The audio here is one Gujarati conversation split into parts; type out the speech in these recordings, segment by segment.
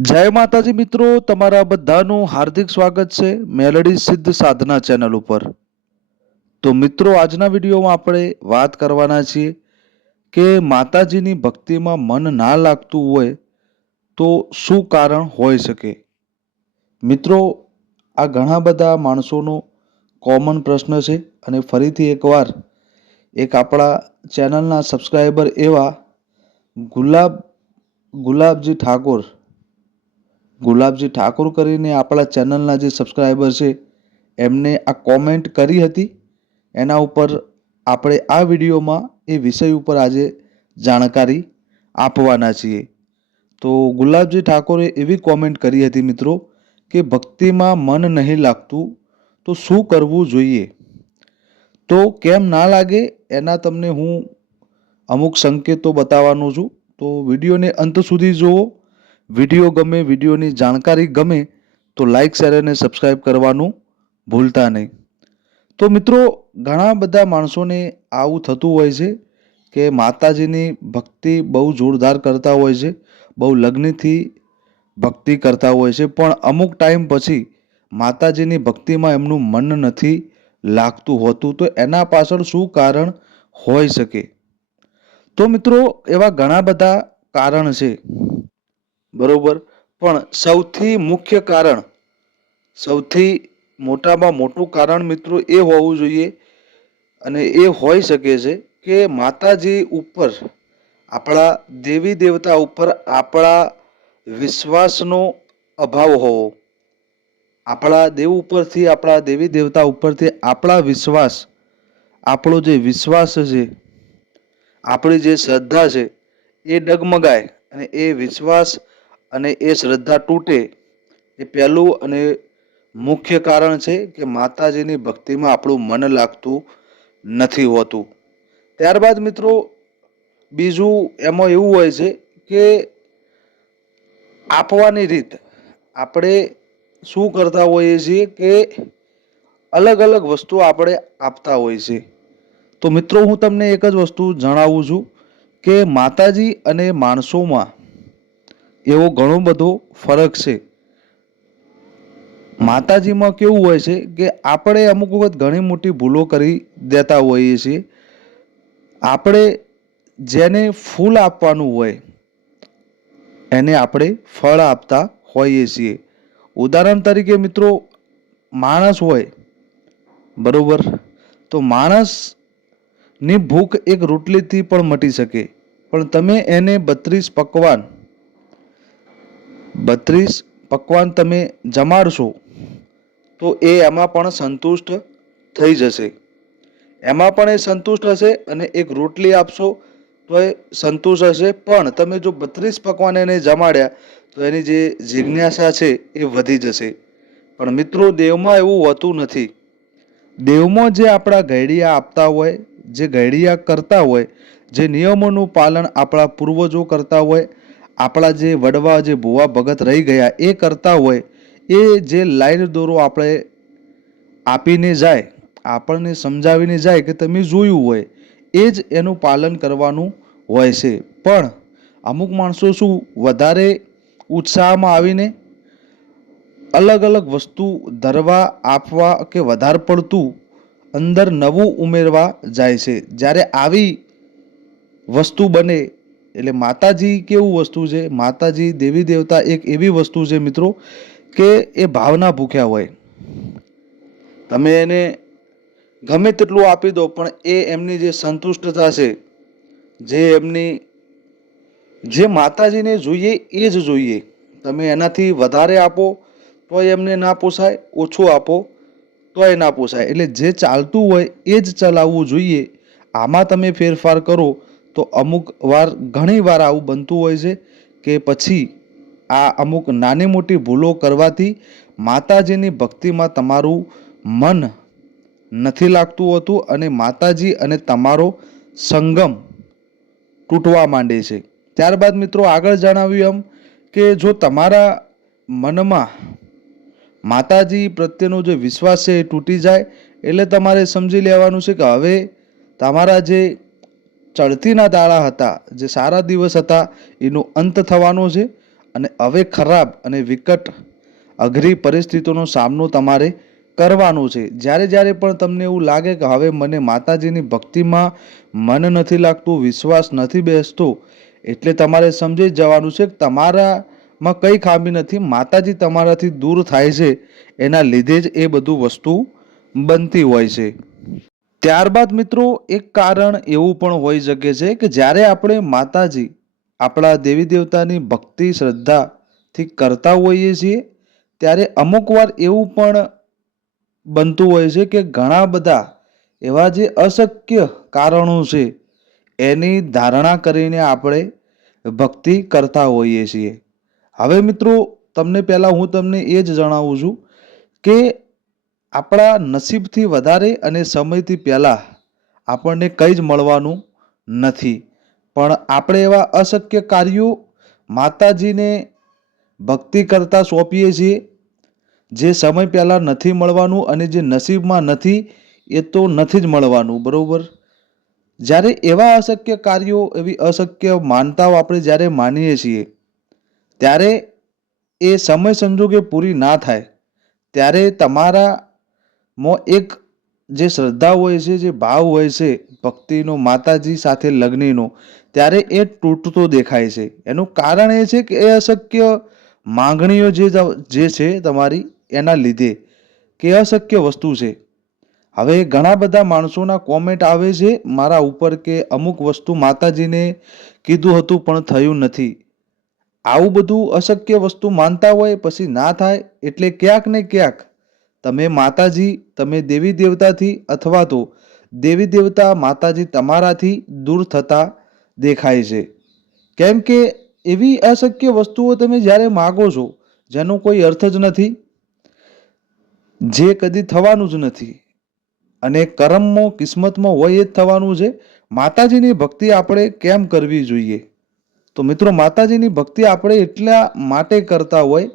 જય માતાજી મિત્રો, તમારા બધાનું હાર્દિક સ્વાગત છે મેલડી સિદ્ધ સાધના ચેનલ ઉપર. તો મિત્રો, આજના વિડીયોમાં આપણે વાત કરવાના છીએ કે માતાજીની ભક્તિમાં મન ના લાગતું હોય તો શું કારણ હોઈ શકે? મિત્રો, આ ઘણા બધા માણસોનો કોમન પ્રશ્ન છે અને ફરીથી એકવાર એક આપણા ચેનલના સબસ્ક્રાઈબર એવા ગુલાબ, ગુલાબજી ઠાકોર ગુલાબજી ઠાકોર કરીને આપણા ચેનલના જે સબસ્ક્રાઈબર છે, એમને આ કોમેન્ટ કરી હતી. એના ઉપર આપણે આ વિડીયોમાં એ વિષય ઉપર આજે જાણકારી આપવાના છીએ. તો ગુલાબજી ઠાકોરે એવી કોમેન્ટ કરી હતી મિત્રો કે ભક્તિમાં મન નહીં લાગતું તો શું કરવું જોઈએ? તો કેમ ના લાગે એના તમને હું અમુક સંકેતો બતાવવાનો છું. તો વિડીયોને અંત સુધી જુઓ. વીડિયો ગમે, વિડીયોની જાણકારી ગમે તો લાઈક શેર અને સબસ્ક્રાઈબ કરવાનું ભૂલતા નહીં. તો મિત્રો, ઘણા બધા માણસોને આવું થતું હોય છે કે માતાજીની ભક્તિ બહુ જોરદાર કરતા હોય છે, બહુ લગ્નથી ભક્તિ કરતા હોય છે, પણ અમુક ટાઈમ પછી માતાજીની ભક્તિમાં એમનું મન નથી લાગતું હોતું. તો એના પાછળ શું કારણ હોઈ શકે? તો મિત્રો, એવા ઘણા બધા કારણ છે. બરોબર? પણ સૌથી મુખ્ય કારણ, સૌથી મોટામાં મોટું કારણ મિત્રો એ હોવું જોઈએ અને એ હોઈ શકે છે કે માતાજી ઉપર, આપણા દેવી દેવતા ઉપર આપણા વિશ્વાસનો અભાવ હોવો, આપણા દેવ ઉપરથી, આપણા દેવી દેવતા ઉપરથી આપણા વિશ્વાસ, આપણો જે વિશ્વાસ છે, આપણી જે શ્રદ્ધા છે, એ ડગમગાય અને એ વિશ્વાસ અને એ શ્રદ્ધા તૂટે એ પહેલું અને મુખ્ય કારણ છે કે માતાજીની ભક્તિમાં આપણું મન લાગતું નથી હોતું. ત્યારબાદ મિત્રો, બીજું એમાં એવું હોય છે કે આપવાની રીત આપણે શું કરતા હોઈએ છીએ કે અલગ અલગ વસ્તુ આપણે આપતા હોઈએ છીએ. તો મિત્રો, હું તમને એક જ વસ્તુ જણાવું છું કે માતાજી અને માણસોમાં એવો ઘણો બધો ફરક છે. માતાજીમાં કેવું હોય છે કે આપણે અમુક વખત ઘણી મોટી ભૂલો કરી દેતા હોઈએ છીએ. આપણે જેને ફૂલ આપવાનું હોય, એને આપણે ફળ આપતા હોઈએ છીએ. ઉદાહરણ તરીકે મિત્રો, માણસ હોય, બરોબર? તો માણસની ભૂખ એક રોટલીથી પણ મટી શકે. પણ તમે એને બત્રીસ પકવાન બત્રીસ, પકવાન તમે જમાડશો, તો એ એમાં પણ સંતુષ્ટ થઈ જશે. એમાં પણ એ સંતુષ્ટ હશે અને એક રોટલી આપશો, તો એ સંતુષ્ટ હશે. પણ તમે જો બત્રીસ પકવાન એને જમાડ્યા, તો એની જે જિજ્ઞાસા છે એ વધી જશે. પણ મિત્રો, દેવમાં એવું હોતું નથી. દેવમાં જે આપણા ઘડિયા આપતા હોય, જે ઘડિયા કરતા હોય, જે નિયમોનું પાલન આપણા પૂર્વજો કરતા હોય આપણા જે વડવા, જે ભુવા ભગત રહી ગયા, એ કરતા હોય, એ જે લાઈન દોરો આપણે આપીને જાય, આપણને સમજાવીને જાય કે તમે જોયું હોય, એ જ એનું પાલન કરવાનું હોય છે. પણ અમુક માણસો શું વધારે ઉત્સાહમાં આવીને અલગ અલગ વસ્તુ ધરવા, આપવા કે વધારે પડતું અંદર નવું ઉમેરવા જાય છે. જ્યારે આવી વસ્તુ બને એટલે માતાજી કેવું વસ્તુ છે? માતાજી, દેવી દેવતા એક એવી વસ્તુ છે મિત્રો કે એ ભાવના ભૂખ્યા હોય. તમે એને ગમે તેટલું આપી દો, પણ એ એમની જે સંતુષ્ટતા છે, જે એમની, જે માતાજીને જોઈએ એ જ જોઈએ. તમે એનાથી વધારે આપો, તોય એમને ના પોસાય, ઓછું આપો, તોય ના પોસાય. એટલે જે ચાલતું હોય એ જ ચલાવવું જોઈએ. આમાં તમે ફેરફાર કરો તો અમુક વાર ઘણી વાર આવું બનતું હોય છે કે પછી આ અમુક નાની મોટી ભૂલો કરવાથી માતાજીની ભક્તિમાં તમારું મન નથી લાગતું હોતું અને માતાજી અને તમારો સંગમ તૂટવા માંડે છે. ત્યારબાદ મિત્રો આગળ જણાવ્યું એમ કે જો તમારા મનમાં માતાજી પ્રત્યેનો જે વિશ્વાસ છે એ તૂટી જાય, એટલે તમારે સમજી લેવાનું છે કે હવે તમારા જે ચડતીના દાડા હતા, જે સારા દિવસ હતા, એનો અંત થવાનો છે. અને હવે ખરાબ અને વિકટ અઘરી પરિસ્થિતિનો સામનો તમારે કરવાનો છે. જ્યારે જ્યારે પણ તમને એવું લાગે કે હવે મને માતાજીની ભક્તિમાં મન નથી લાગતું, વિશ્વાસ નથી બેસતો, એટલે તમારે સમજી જવાનું છે કે તમારામાં કંઈ ખામી નથી, માતાજી તમારાથી દૂર થાય છે. એના લીધે જ એ બધું વસ્તુ બનતી હોય છે. ત્યારબાદ મિત્રો, એક કારણ એવું પણ હોઈ શકે છે કે જ્યારે આપણે માતાજી આપણા દેવી દેવતાની ભક્તિ, શ્રદ્ધાથી કરતા હોઈએ છીએ, ત્યારે અમુક વાર એવું પણ બનતું હોય છે કે ઘણા બધા એવા જે અશક્ય કારણો છે, એની ધારણા કરીને આપણે ભક્તિ કરતા હોઈએ છીએ. હવે મિત્રો, તમને પહેલાં હું તમને એ જ જણાવું છું કે આપણા નસીબથી વધારે અને સમયથી પહેલાં આપણને કંઈ જ મળવાનું નથી. પણ આપણે એવા અશક્ય કાર્યો માતાજીને ભક્તિ કરતાં સોંપીએ છીએ, જે સમય પહેલાં નથી મળવાનું અને જે નસીબમાં નથી, એ તો નથી જ મળવાનું, બરાબર? જ્યારે એવા અશક્ય કાર્યો, એવી અશક્ય માનતાઓ આપણે જ્યારે માનીએ છીએ, ત્યારે એ સમય સંજોગે પૂરી ના થાય. ત્યારે તમારામાં એક જે શ્રદ્ધા હોય છે, જે ભાવ હોય છે, ભક્તિનો, માતાજી સાથે લગ્નનો, ત્યારે એ તૂટતો દેખાય છે. એનું કારણ એ છે કે એ અશક્ય માંગણીઓ જે જે છે તમારી, એના લીધે કે અશક્ય વસ્તુ છે. હવે ઘણા બધા માણસોના કોમેન્ટ આવે છે મારા ઉપર કે અમુક વસ્તુ માતાજીને કીધું હતું પણ થયું નથી. આવું બધું અશક્ય વસ્તુ માનતા હોય, પછી ના થાય, એટલે ક્યાંક ને ક્યાંક તમે માતાજી, તમે દેવી દેવતાથી અથવા તો દેવી દેવતા માતાજી તમારાથી દૂર થતા દેખાય છે. કેમ કે એવી અશક્ય વસ્તુઓ તમે જ્યારે માગો છો, જેનો કોઈ અર્થ જ નથી, જે કદી થવાનું જ નથી. અને કર્મમાં, કિસ્મતમાં હોય એ જ થવાનું છે. માતાજીની ભક્તિ આપણે કેમ કરવી જોઈએ? તો મિત્રો, માતાજીની ભક્તિ આપણે એટલા માટે કરતા હોય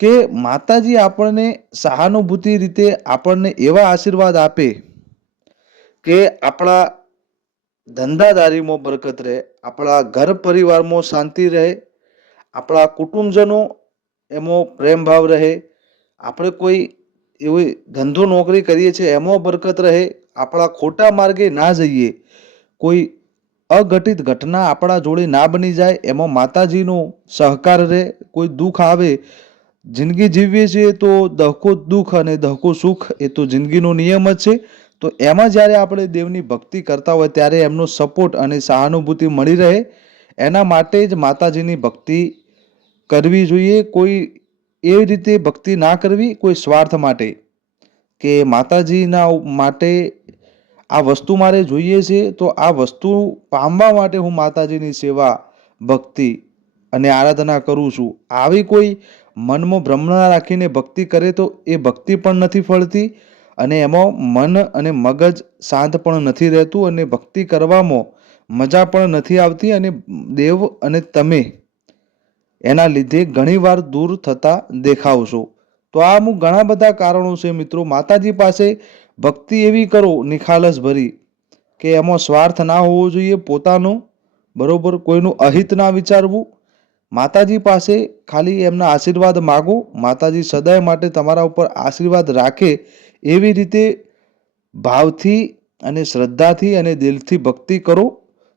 કે માતાજી આપણને સહાનુભૂતિ રીતે આપણને એવા આશીર્વાદ આપે કે આપણા ધંધાદારીમાં બરકત રહે, આપણા ઘર પરિવારમાં શાંતિ રહે, આપણા કુટુંબજનો એમાં પ્રેમભાવ રહે, આપણે કોઈ એવી ધંધો નોકરી કરીએ છીએ એમાં બરકત રહે, આપણા ખોટા માર્ગે ના જઈએ, કોઈ અઘટિત ઘટના આપણા જોડે ના બની જાય, એમાં માતાજીનો સહકાર રહે, કોઈ દુઃખ આવે જિંદગી જીવીએ છીએ તો દહકો દુઃખ અને દહકો સુખ એ તો જિંદગીનો નિયમ જ છે. તો એમાં જ્યારે આપણે દેવની ભક્તિ કરતા હોય ત્યારે એમનો સપોર્ટ અને સહાનુભૂતિ મળી રહે. એના માટે જ માતાજીની ભક્તિ કરવી જોઈએ. કોઈ એવી રીતે ભક્તિ ના કરવી, કોઈ સ્વાર્થ માટે. કે માતાજીના માટે આ વસ્તુ મારે જોઈએ છે, તો આ વસ્તુ પામવા માટે હું માતાજીની સેવા, ભક્તિ અને આરાધના કરું છું. આવી કોઈ મનમાં ભ્રમણા રાખીને ભક્તિ કરે તો એ ભક્તિ પણ નથી ફળતી અને એમાં મન અને મગજ શાંત પણ નથી રહેતું અને ભક્તિ કરવામાં મજા પણ નથી આવતી અને દેવ અને તમે એના લીધે ઘણીવાર દૂર થતા દેખાવશો તો આ અમુક ઘણા બધા કારણો છે મિત્રો. માતાજી પાસે ભક્તિ એવી કરો નિખાલસ ભરી કે એમાં સ્વાર્થ ના હોવો જોઈએ, પોતાનો બરોબર કોઈનું અહિત ના વિચારવું માતાજી પાસે ખાલી એમના આશીર્વાદ માગો. માતાજી સદાય માટે તમારા ઉપર આશીર્વાદ રાખે એવી રીતે ભાવથી અને શ્રદ્ધાથી અને દિલથી ભક્તિ કરો.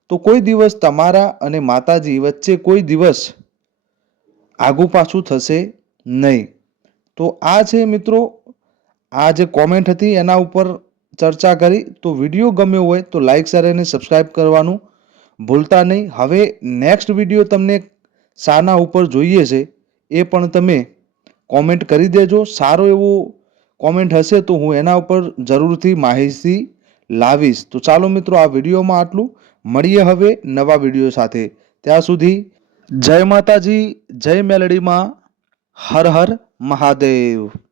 તો કોઈ દિવસ તમારા અને માતાજી વચ્ચે કોઈ દિવસ આગુ પાછું થશે નહીં. તો આ છે મિત્રો, આ જે કોમેન્ટ હતી એના ઉપર ચર્ચા કરી. તો વીડિયો ગમ્યો હોય તો લાઈક શેર અને સબસ્ક્રાઈબ કરવાનું ભૂલતા નહીં. હવે નેક્સ્ટ વીડિયો તમને શાના ઉપર જોઈએ છે, એ પણ તમે કોમેન્ટ કરી દેજો. સારો એવો કોમેન્ટ હશે તો હું એના ઉપર જરૂરથી માહિતી લાવીશ. તો ચાલો મિત્રો, આ વિડીયોમાં આટલું. મળીએ હવે નવા વીડિયો સાથે. ત્યાં સુધી જય માતાજી, જય મેલડીમાં. હર હર મહાદેવ.